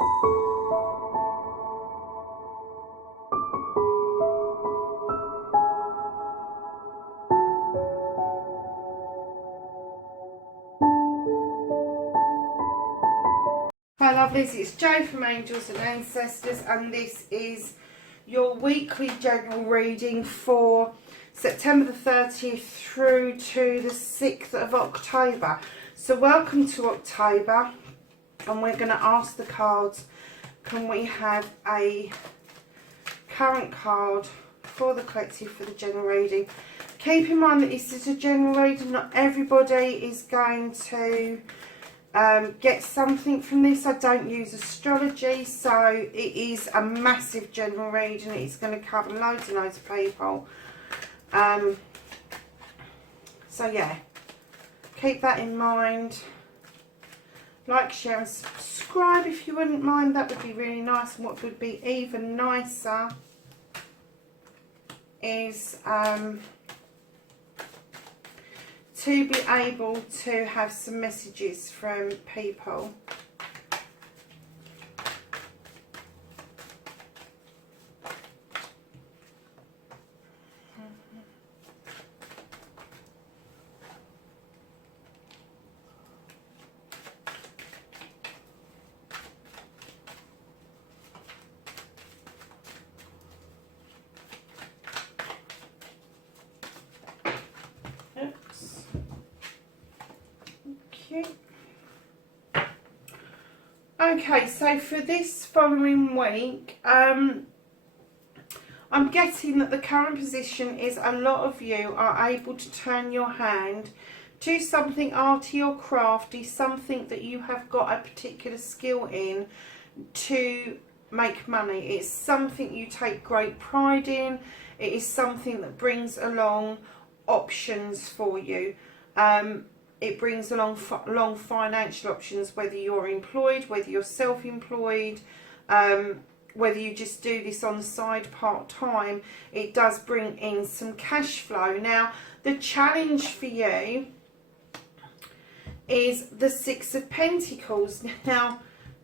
Hi lovelies, it's Jo from Angels and Ancestors, and this is your weekly general reading for September the 30th through to the 6th of October. So welcome to October, and we're going to ask the cards, can we have a current card for the collective for the general reading? Keep in mind that this is a general reading, not everybody is going to get something from this. I don't use astrology, so it is a massive general reading. It's going to cover loads and loads of people. So yeah, keep that in mind. Like, share and subscribe if you wouldn't mind. That would be really nice. And what would be even nicer is to be able to have some messages from people. Okay, so for this following week, I'm getting that the current position is a lot of you are able to turn your hand to something arty or crafty, something that you have got a particular skill in to make money. It's something you take great pride in. It is something that brings along options for you. It brings along financial options, whether you're employed, whether you're self-employed, whether you just do this on the side part-time. It does bring in some cash flow. Now, the challenge for you is the Six of Pentacles. Now,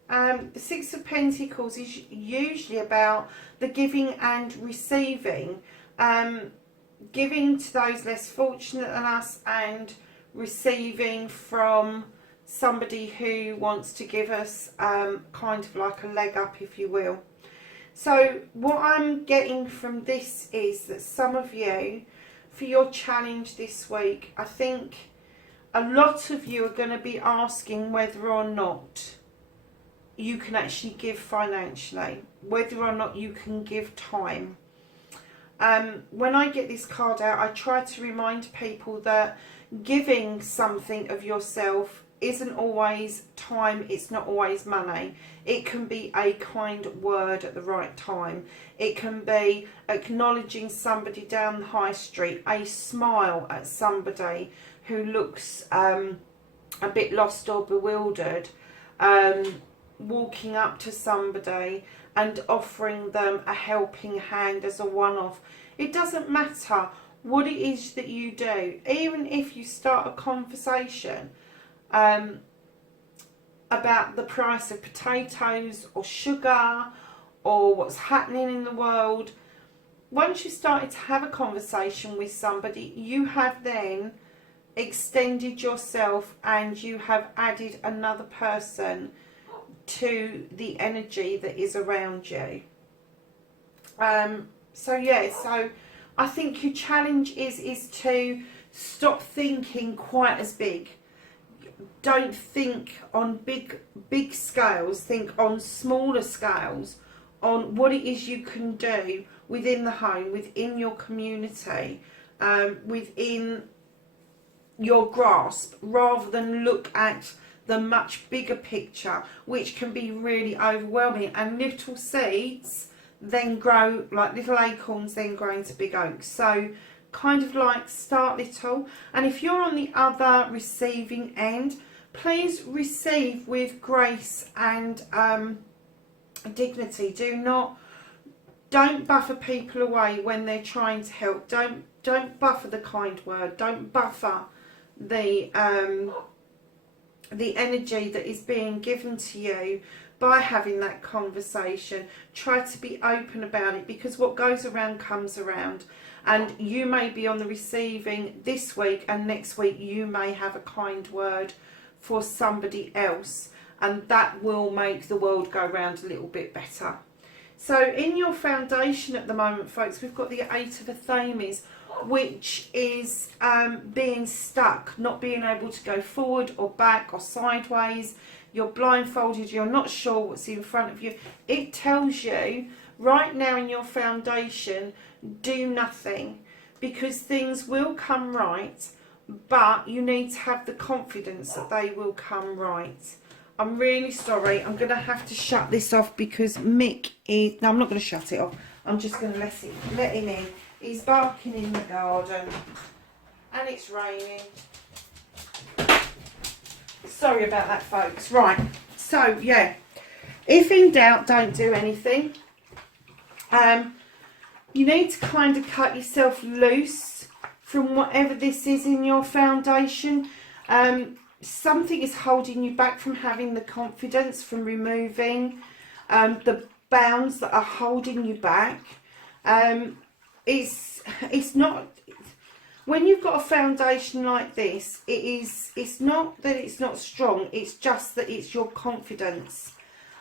the Six of Pentacles is usually about the giving and receiving. Giving to those less fortunate than us, and receiving from somebody who wants to give us kind of like a leg up, if you will. So what I'm getting from this is that some of you, for your challenge this week, I think a lot of you are going to be asking whether or not you can actually give financially, whether or not you can give time. When I get this card out, I try to remind people that giving something of yourself isn't always time, it's not always money. It can be a kind word at the right time. It can be acknowledging somebody down the high street, a smile at somebody who looks a bit lost or bewildered, walking up to somebody and offering them a helping hand as a one-off. It doesn't matter what it is that you do, even if you start a conversation about the price of potatoes or sugar or what's happening in the world. Once you started to have a conversation with somebody, you have then extended yourself and you have added another person to the energy that is around you. So yeah, so I think your challenge is to stop thinking quite as big. Don't think on big scales, think on smaller scales, on what it is you can do within the home, within your community, within your grasp, rather than look at the much bigger picture, which can be really overwhelming. And little seeds then grow, like little acorns then grow into big oaks. So kind of like start little. And if you're on the other receiving end, please receive with grace and dignity. Don't buffer people away when they're trying to help. Don't buffer the kind word. Don't buffer the the energy that is being given to you by having that conversation. Try to be open about it, because what goes around comes around, and you may be on the receiving this week, and next week you may have a kind word for somebody else, and that will make the world go round a little bit better. So in your foundation at the moment, folks, we've got the Eight of Athames, which is being stuck, not being able to go forward or back or sideways. You're blindfolded, you're not sure what's in front of you. It tells you right now in your foundation, do nothing, because things will come right, but you need to have the confidence that they will come right. I'm really sorry, I'm going to have to shut this off because Mick is... No, I'm not going to shut it off. I'm just going to let him in. He's barking in the garden and it's raining. Sorry about that, folks. Right, so yeah, if in doubt, don't do anything. You need to kind of cut yourself loose from whatever this is in your foundation. Something is holding you back from having the confidence, from removing the bounds that are holding you back. It's not, when you've got a foundation like this, it's not that it's not strong, it's just that it's your confidence.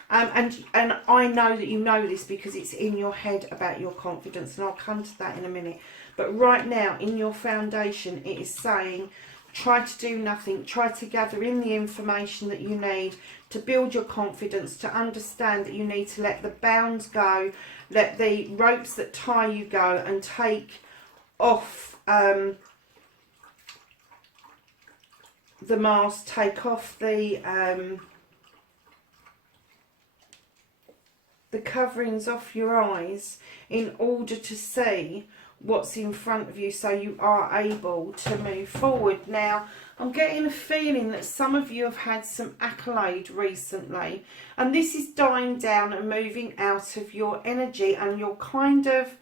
And I know that you know this because it's in your head about your confidence, and I'll come to that in a minute. But right now in your foundation, it is saying, try to do nothing. Try to gather in the information that you need to build your confidence, to understand that you need to let the bounds go, let the ropes that tie you go, and take off the mask, take off the coverings off your eyes in order to see what's in front of you, so you are able to move forward. Now, I'm getting a feeling that some of you have had some accolade recently, and this is dying down and moving out of your energy, and you're kind of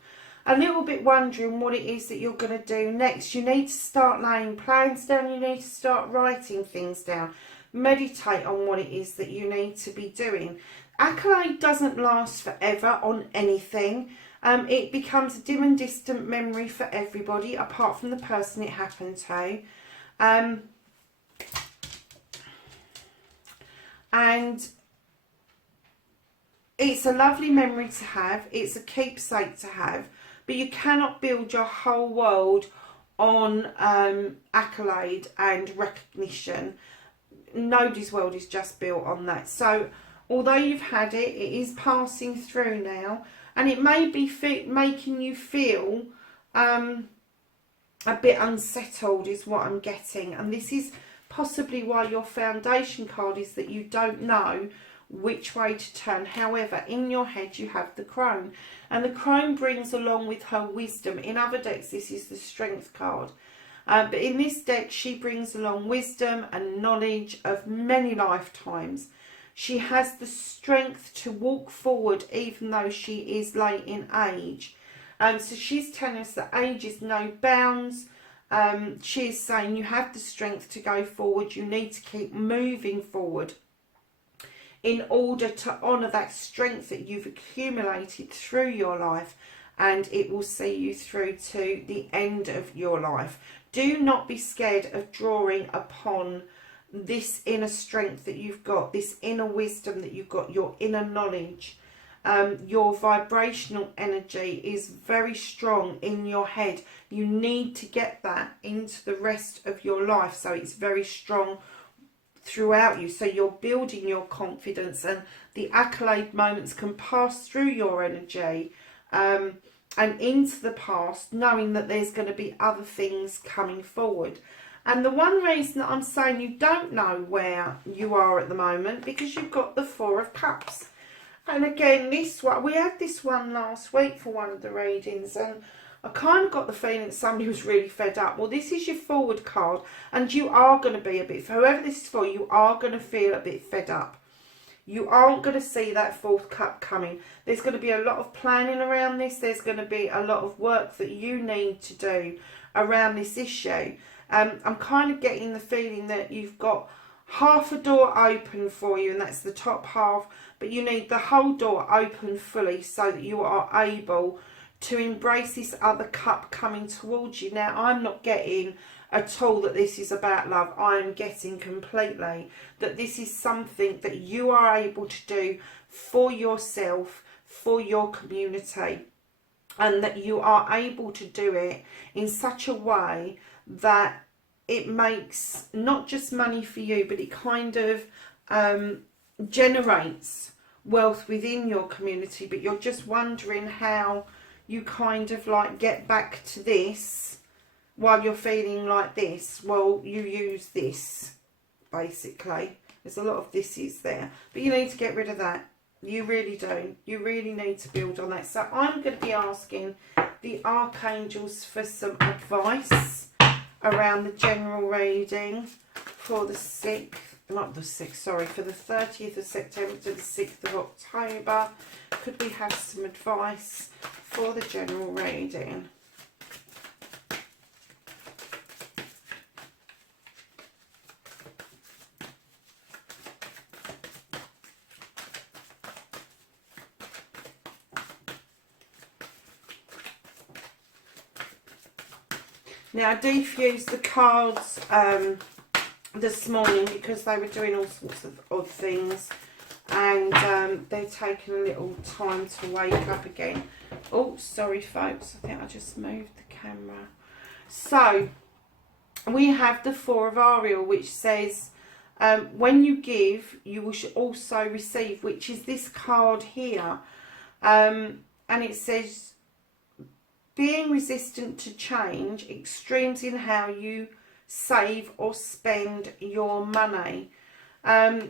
a little bit wondering what it is that you're going to do next. You need to start laying plans down, you need to start writing things down, meditate on what it is that you need to be doing. Accolade doesn't last forever on anything. It becomes a dim and distant memory for everybody, apart from the person it happened to. And it's a lovely memory to have. It's a keepsake to have. But you cannot build your whole world on accolade and recognition. Nobody's world is just built on that. So although you've had it, it is passing through now. And it may be making you feel a bit unsettled is what I'm getting. And this is possibly why your foundation card is that you don't know which way to turn. However, in your head you have the crone. And the crone brings along with her wisdom. In other decks, this is the strength card. But in this deck, she brings along wisdom and knowledge of many lifetimes. She has the strength to walk forward even though she is late in age. So she's telling us that age is no bounds. She is saying you have the strength to go forward. You need to keep moving forward in order to honour that strength that you've accumulated through your life, and it will see you through to the end of your life. Do not be scared of drawing upon this inner strength that you've got, this inner wisdom that you've got, your inner knowledge. Your vibrational energy is very strong in your head. You need to get that into the rest of your life, so it's very strong throughout you. So you're building your confidence, and the accolade moments can pass through your energy and into the past, knowing that there's going to be other things coming forward. And the one reason that I'm saying you don't know where you are at the moment, because you've got the Four of Cups. And again, this one, we had this one last week for one of the readings, and I kind of got the feeling that somebody was really fed up. Well, this is your forward card, and you are going to be a bit, for whoever this is for, you are going to feel a bit fed up. You aren't going to see that fourth cup coming. There's going to be a lot of planning around this. There's going to be a lot of work that you need to do around this issue. I'm kind of getting the feeling that you've got half a door open for you, and that's the top half, but you need the whole door open fully so that you are able to embrace this other cup coming towards you. Now, I'm not getting at all that this is about love. I am getting completely that this is something that you are able to do for yourself, for your community, and that you are able to do it in such a way that it makes not just money for you, but it kind of generates wealth within your community. But you're just wondering how you kind of like get back to this while you're feeling like this. Well, you use this, basically. There's a lot of thises there, but you need to get rid of that. You really do. You really need to build on that. So I'm going to be asking the archangels for some advice around the general reading for the 6th, not the 6th, sorry, for the 30th of September to the 6th of October. Could we have some advice for the general reading? Now, I defused the cards this morning because they were doing all sorts of odd things, and they're taking a little time to wake up again. Oh, sorry folks, I think I just moved the camera. So, we have the 4 of Ariel, which says, when you give, you will also receive, which is this card here. And it says, being resistant to change, extremes in how you save or spend your money. Yeah,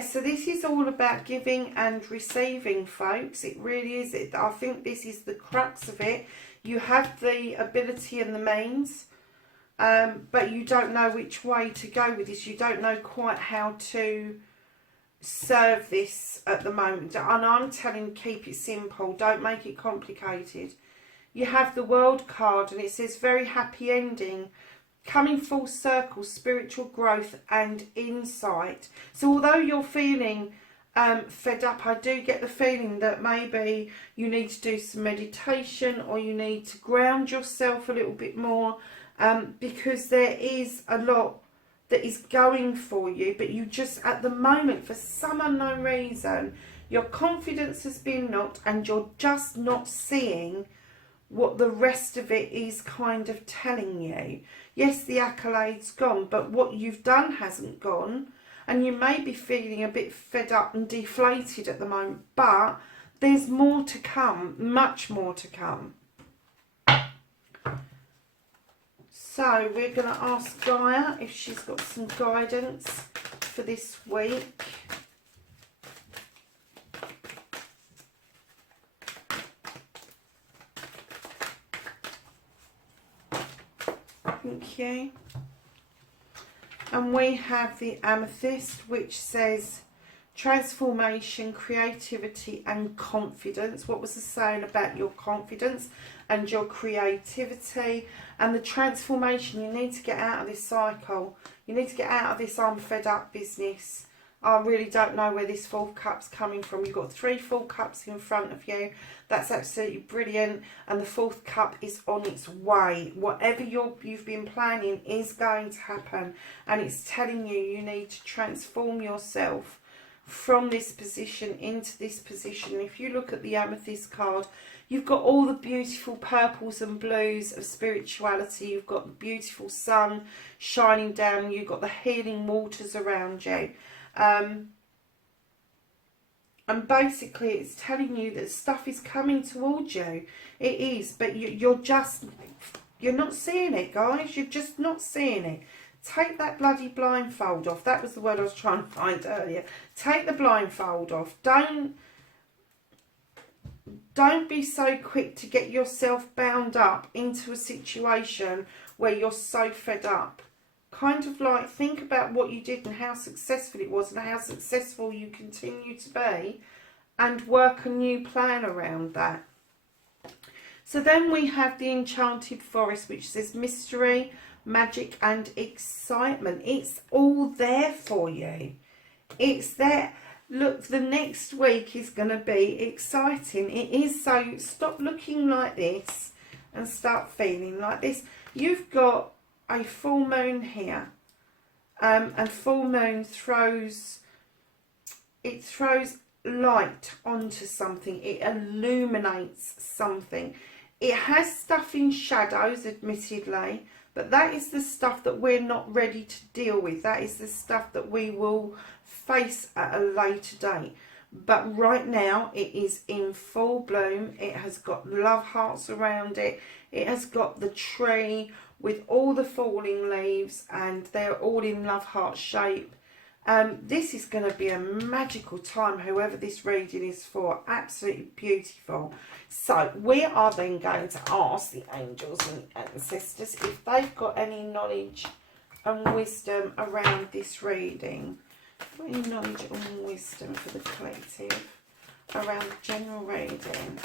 so this is all about giving and receiving, folks. It really is. I think this is the crux of it. You have the ability and the means, but you don't know which way to go with this. You don't know quite how to serve this at the moment, and I'm telling you, keep it simple, don't make it complicated. You have the World card, and it says very happy ending, coming full circle, spiritual growth and insight. So although you're feeling fed up, I do get the feeling that maybe you need to do some meditation, or you need to ground yourself a little bit more, because there is a lot that is going for you, but you just, at the moment, for some unknown reason, your confidence has been knocked, and you're just not seeing what the rest of it is kind of telling you. Yes, the accolade's gone, but what you've done hasn't gone, and you may be feeling a bit fed up and deflated at the moment, but there's more to come, much more to come. So we're going to ask Gaia if she's got some guidance for this week. Thank you. And we have the amethyst, which says transformation, creativity and confidence. What was the saying about your confidence and your creativity and the transformation? You need to get out of this cycle. You need to get out of this I'm fed up business. I really don't know where this 4th cup's coming from. You've got 3 full cups in front of you. That's absolutely brilliant. And the 4th cup is on its way. Whatever you've been planning is going to happen. And it's telling you you need to transform yourself from this position into this position. If you look at the amethyst card, you've got all the beautiful purples and blues of spirituality. You've got the beautiful sun shining down. You've got the healing waters around you. And basically it's telling you that stuff is coming towards you. It is, but you're not seeing it, guys. You're just not seeing it. Take that bloody blindfold off. That was the word I was trying to find earlier. Take the blindfold off. Don't be so quick to get yourself bound up into a situation where you're so fed up. Kind of like think about what you did and how successful it was and how successful you continue to be, and work a new plan around that. So then we have the enchanted forest, which says mystery, magic and excitement. It's all there for you. It's there. Look, the next week is going to be exciting. It is. So stop looking like this and start feeling like this. You've got a full moon here. And full moon throws light onto something. It illuminates something. It has stuff in shadows, admittedly, but that is the stuff that we're not ready to deal with. That is the stuff that we will face at a later date. But right now it is in full bloom. It has got love hearts around it. It has got the tree with all the falling leaves, and they're all in love heart shape. This is going to be a magical time, whoever this reading is for. Absolutely beautiful. So we are then going to ask the angels and ancestors if they've got any knowledge and wisdom around this reading. Any knowledge and wisdom for the collective around the general reading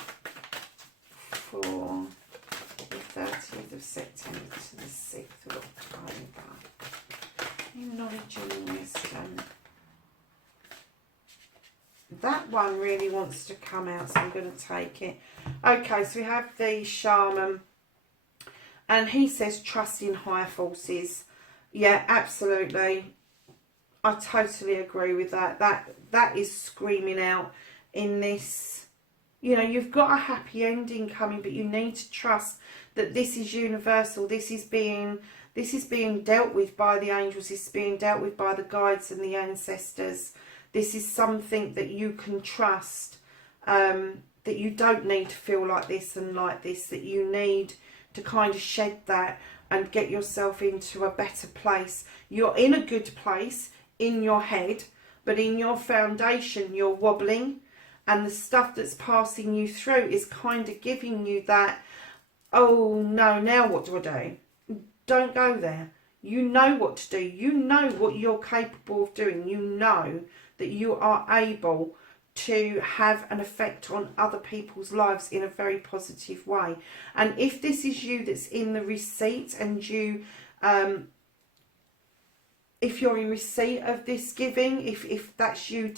for the 30th of September to the 6th of October. Knowledge and wisdom. That one really wants to come out, so I'm going to take it. Okay, so we have the shaman, and he says trust in higher forces. Yeah, absolutely. I totally agree with that. That is screaming out in this. You know, you've got a happy ending coming, but you need to trust that this is universal. This is being dealt with by the angels. This is being dealt with by the guides and the ancestors. This is something that you can trust, that you don't need to feel like this and like this, that you need to kind of shed that and get yourself into a better place. You're in a good place in your head, but in your foundation you're wobbling, and the stuff that's passing you through is kind of giving you that, oh no, now what do I do? Don't go there. You know what to do. You know what you're capable of doing. You know that you are able to have an effect on other people's lives in a very positive way. And if this is you that's in the receipt, and you, if you're in receipt of this giving, if that's you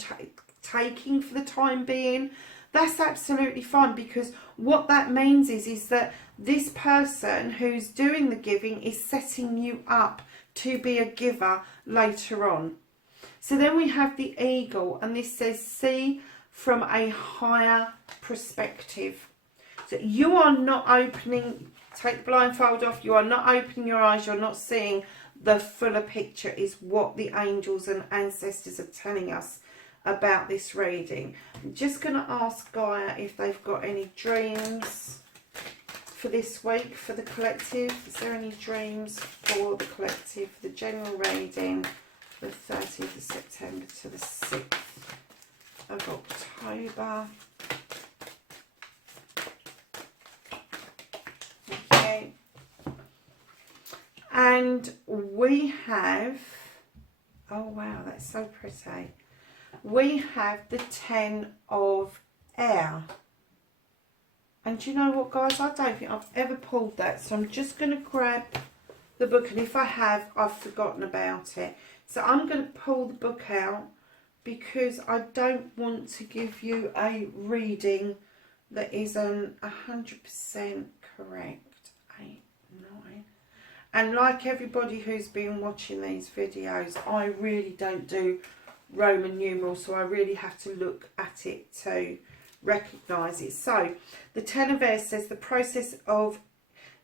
taking for the time being, that's absolutely fine, because what that means is that this person who's doing the giving is setting you up to be a giver later on. So then we have the eagle, and this says see from a higher perspective. So you are not opening, take the blindfold off, you are not opening your eyes, you're not seeing the fuller picture, is what the angels and ancestors are telling us about this reading. I'm just going to ask Gaia if they've got any dreams for this week for the collective. Is there any dreams for the collective for the general reading, the 30th of September to the 6th of October? Okay. And we have, oh wow, that's so pretty. We have the 10 of air. And do you know what, guys? I don't think I've ever pulled that. So I'm just going to grab the book. And if I have, I've forgotten about it. So I'm going to pull the book out, because I don't want to give you a reading that isn't 100% correct. 8, 9. And like everybody who's been watching these videos, I really don't do Roman numerals, so I really have to look at it to recognise it. So the 10 of air says the process of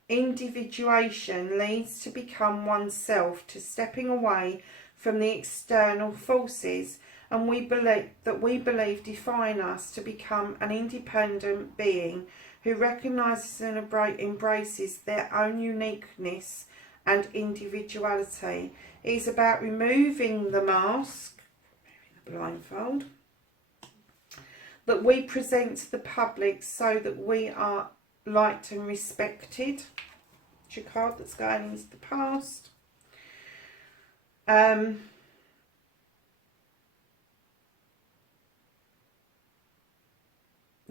individuation leads to become oneself, to stepping away from the external forces, and we believe define us to become an independent being who recognises and embraces their own uniqueness and individuality. It is about removing the mask, blindfold, that we present to the public so that we are liked and respected. It's your card that's going into the past. The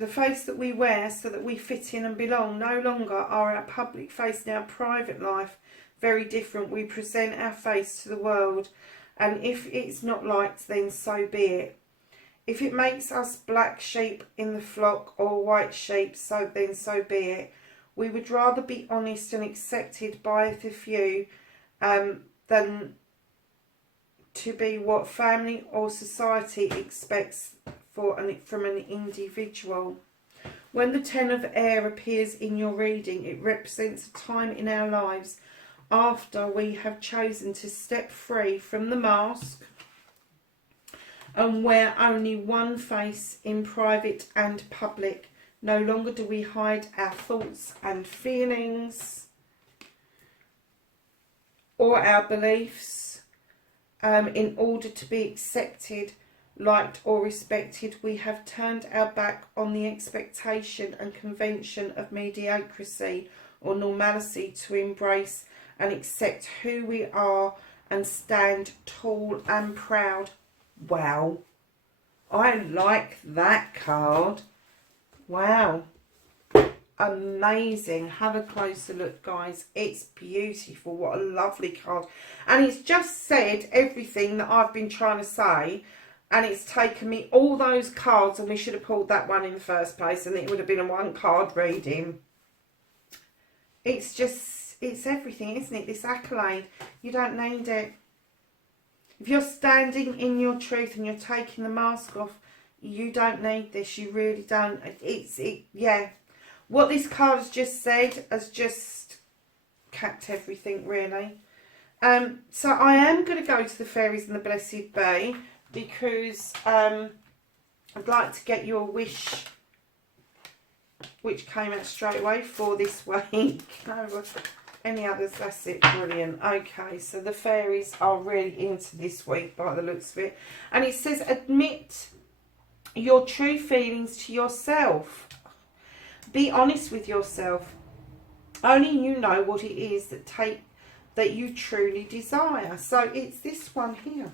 face that we wear so that we fit in and belong no longer are our public face in our private life. very different. We present our face to the world, and if it's not liked, then so be it. If it makes us black sheep in the flock or white sheep, then so be it. We would rather be honest and accepted by the few than to be what family or society expects from an individual. When the Ten of Air appears in your reading, it represents a time in our lives after we have chosen to step free from the mask and wear only one face in private and public. No longer do we hide our thoughts and feelings or our beliefs in order to be accepted, liked or respected. We have turned our back on the expectation and convention of mediocrity or normalcy to embrace and accept who we are and stand tall and proud. Wow, I like that card. Wow, amazing. Have a closer look, guys. It's beautiful. What a lovely card. And it's just said everything that I've been trying to say, and it's taken me all those cards, and we should have pulled that one in the first place, and it would have been a one card reading. It's just, it's everything, isn't it? This accolade, you don't need it. If you're standing in your truth and you're taking the mask off, you don't need this. You really don't. Yeah. What this card has just said has just capped everything, really. So I am going to go to the fairies and the blessed bee, because I'd like to get your wish, which came out straight away for this week. Any others? That's it. Brilliant. Okay, so the fairies are really into this week by the looks of it. And it says, admit your true feelings to yourself. Be honest with yourself. Only you know what it is that you truly desire. So it's this one here.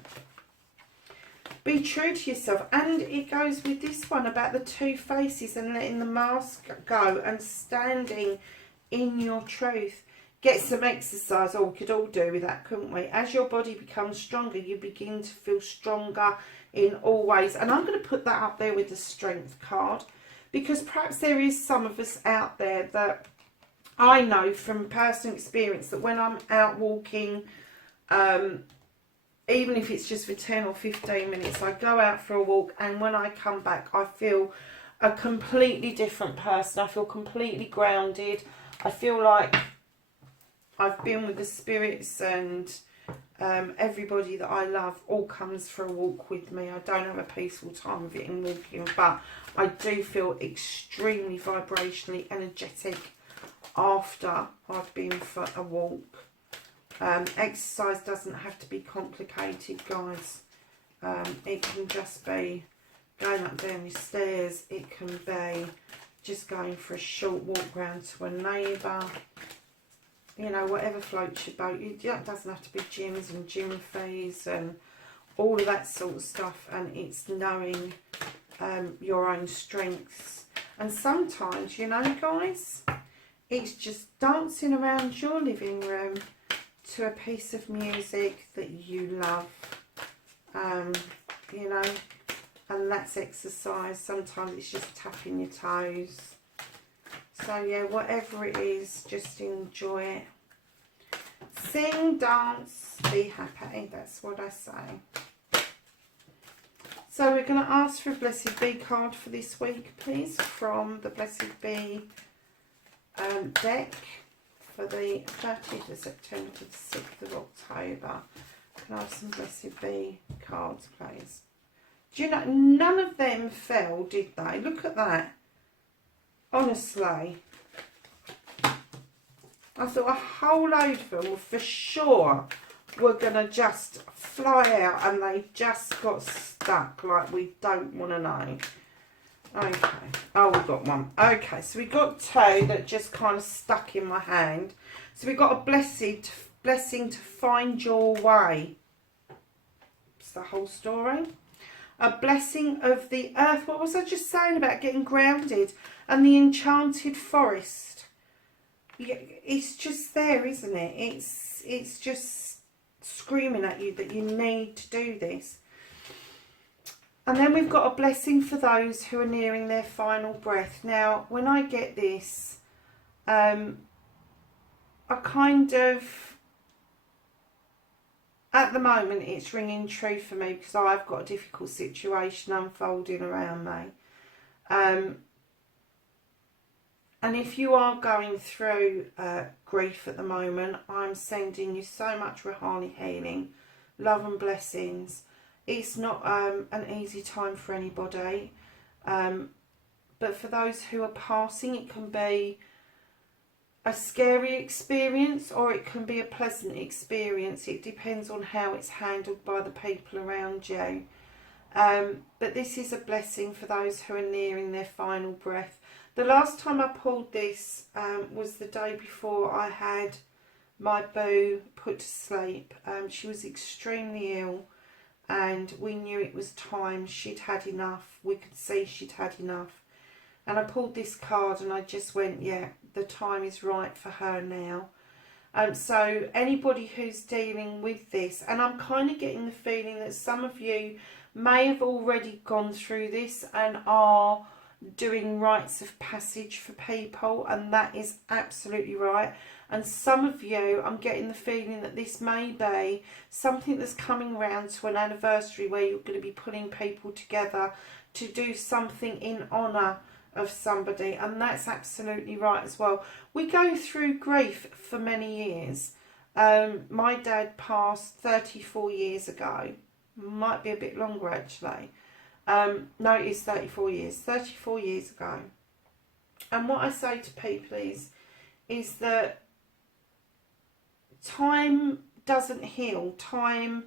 Be true to yourself. And it goes with this one about the two faces and letting the mask go and standing in your truth. Get some exercise. Oh, we could all do with that, couldn't we? As your body becomes stronger, you begin to feel stronger in all ways. And I'm going to put that up there with the strength card, because perhaps there is some of us out there that I know from personal experience that when I'm out walking, even if it's just for 10 or 15 minutes, I go out for a walk, and when I come back, I feel a completely different person. I feel completely grounded. I feel like I've been with the spirits, and everybody that I love all comes for a walk with me. I don't have a peaceful time of it in walking, but I do feel extremely vibrationally energetic after I've been for a walk. Exercise doesn't have to be complicated, guys. It can just be going up down the stairs. It can be just going for a short walk round to a neighbour. You know, whatever floats your boat. It doesn't have to be gyms and gym fees and all of that sort of stuff. And it's knowing your own strengths. And sometimes, you know, guys, it's just dancing around your living room to a piece of music that you love. You know, and that's exercise. Sometimes it's just tapping your toes. So yeah, whatever it is, just enjoy it. Sing, dance, be happy. That's what I say. So we're going to ask for a Blessed Bee card for this week, please, from the Blessed Bee deck for the 30th of September to the 6th of October. Can I have some Blessed Bee cards, please? Do you know, none of them fell, did they? Look at that. Honestly, I thought a whole load of them for sure were going to just fly out, and they just got stuck like we don't want to know. Okay. Oh, we've got one. Okay, so we got two that just kind of stuck in my hand. So we've got a blessing to find your way. It's the whole story. A blessing of the earth. What was I just saying about getting grounded? And the enchanted forest. it's just there, isn't it? It's just screaming at you that you need to do this. And then we've got a blessing for those who are nearing their final breath. Now, when I get this, I kind of, at the moment, it's ringing true for me because I've got a difficult situation unfolding around me. And if you are going through grief at the moment, I'm sending you so much Ruhani healing, love and blessings. It's not an easy time for anybody. But for those who are passing, it can be a scary experience or it can be a pleasant experience. It depends on how it's handled by the people around you. But this is a blessing for those who are nearing their final breath. The last time I pulled this was the day before I had my boo put to sleep. She was extremely ill and we knew it was time. She'd had enough. We could see she'd had enough. And I pulled this card and I just went, yeah, the time is right for her now. So anybody who's dealing with this, and I'm kind of getting the feeling that some of you may have already gone through this and are doing rites of passage for people, and that is absolutely right. And some of you, I'm getting the feeling that this may be something that's coming around to an anniversary where you're going to be pulling people together to do something in honour of somebody, and that's absolutely right as well. We go through grief for many years. My dad passed 34 years ago, might be a bit longer actually. No, it is 34 years ago. And what I say to people is that time doesn't heal. Time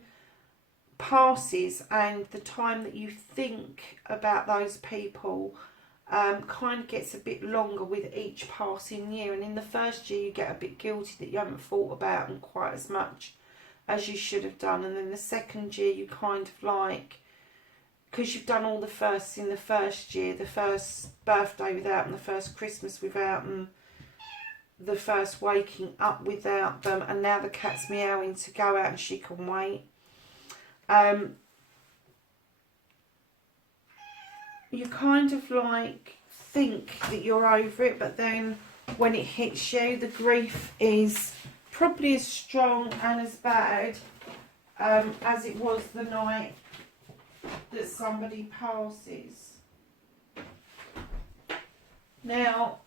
passes, and the time that you think about those people kind of gets a bit longer with each passing year. And in the first year you get a bit guilty that you haven't thought about them quite as much as you should have done. And then the second year you kind of like, because you've done all the firsts in the first year, the first birthday without them, the first Christmas without them, the first waking up without them, and now the cat's meowing to go out and she can wait. You kind of like think that you're over it, but then when it hits you, the grief is probably as strong and as bad as it was the night that somebody passes. Now,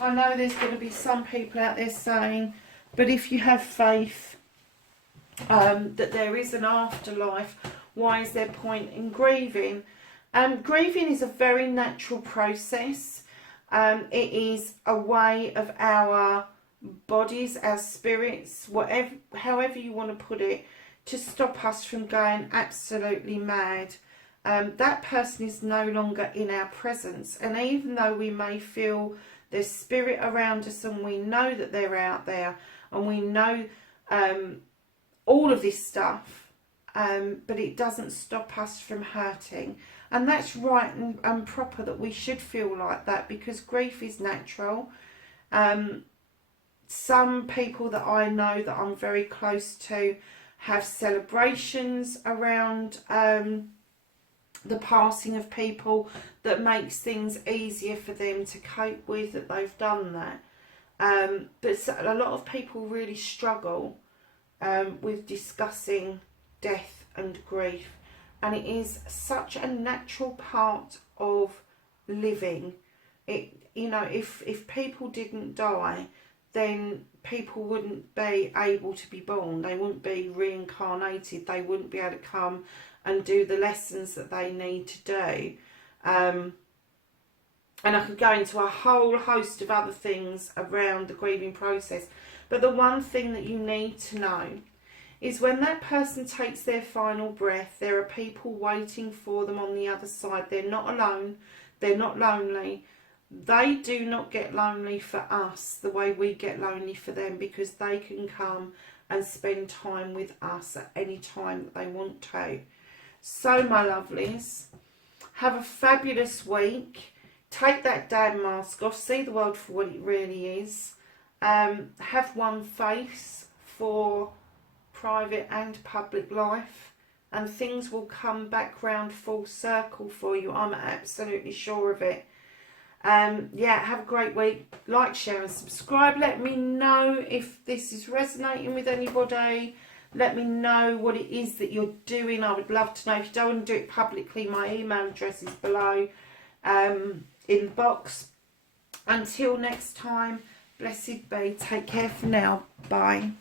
I know there's going to be some people out there saying, but if you have faith that there is an afterlife, why is there point in grieving? Grieving is a very natural process. It is a way of our bodies, our spirits, however you want to put it, to stop us from going absolutely mad. That person is no longer in our presence, and even though we may feel there's spirit around us and we know that they're out there and we know all of this stuff, but it doesn't stop us from hurting. And that's right and proper that we should feel like that, because grief is natural. Some people that I know that I'm very close to have celebrations around the passing of people that makes things easier for them to cope with, that they've done that. But a lot of people really struggle with discussing death and grief, and it is such a natural part of living. You know, if people didn't die, then people wouldn't be able to be born. They wouldn't be reincarnated. They wouldn't be able to come and do the lessons that they need to do. And I could go into a whole host of other things around the grieving process. But the one thing that you need to know is when that person takes their final breath, there are people waiting for them on the other side. They're not alone. They're not lonely. They do not get lonely for us the way we get lonely for them, because they can come and spend time with us at any time that they want to. So, my lovelies, have a fabulous week. take that damn mask off, see the world for what it really is. Have one face for private and public life, and things will come back round full circle for you. I'm absolutely sure of it. Yeah, have a great week. Like, share and subscribe. Let me know if this is resonating with anybody. Let me know what it is that you're doing. I would love to know. If you don't want to do it publicly, my email address is below in the box. Until next time, blessed be. Take care for now. Bye.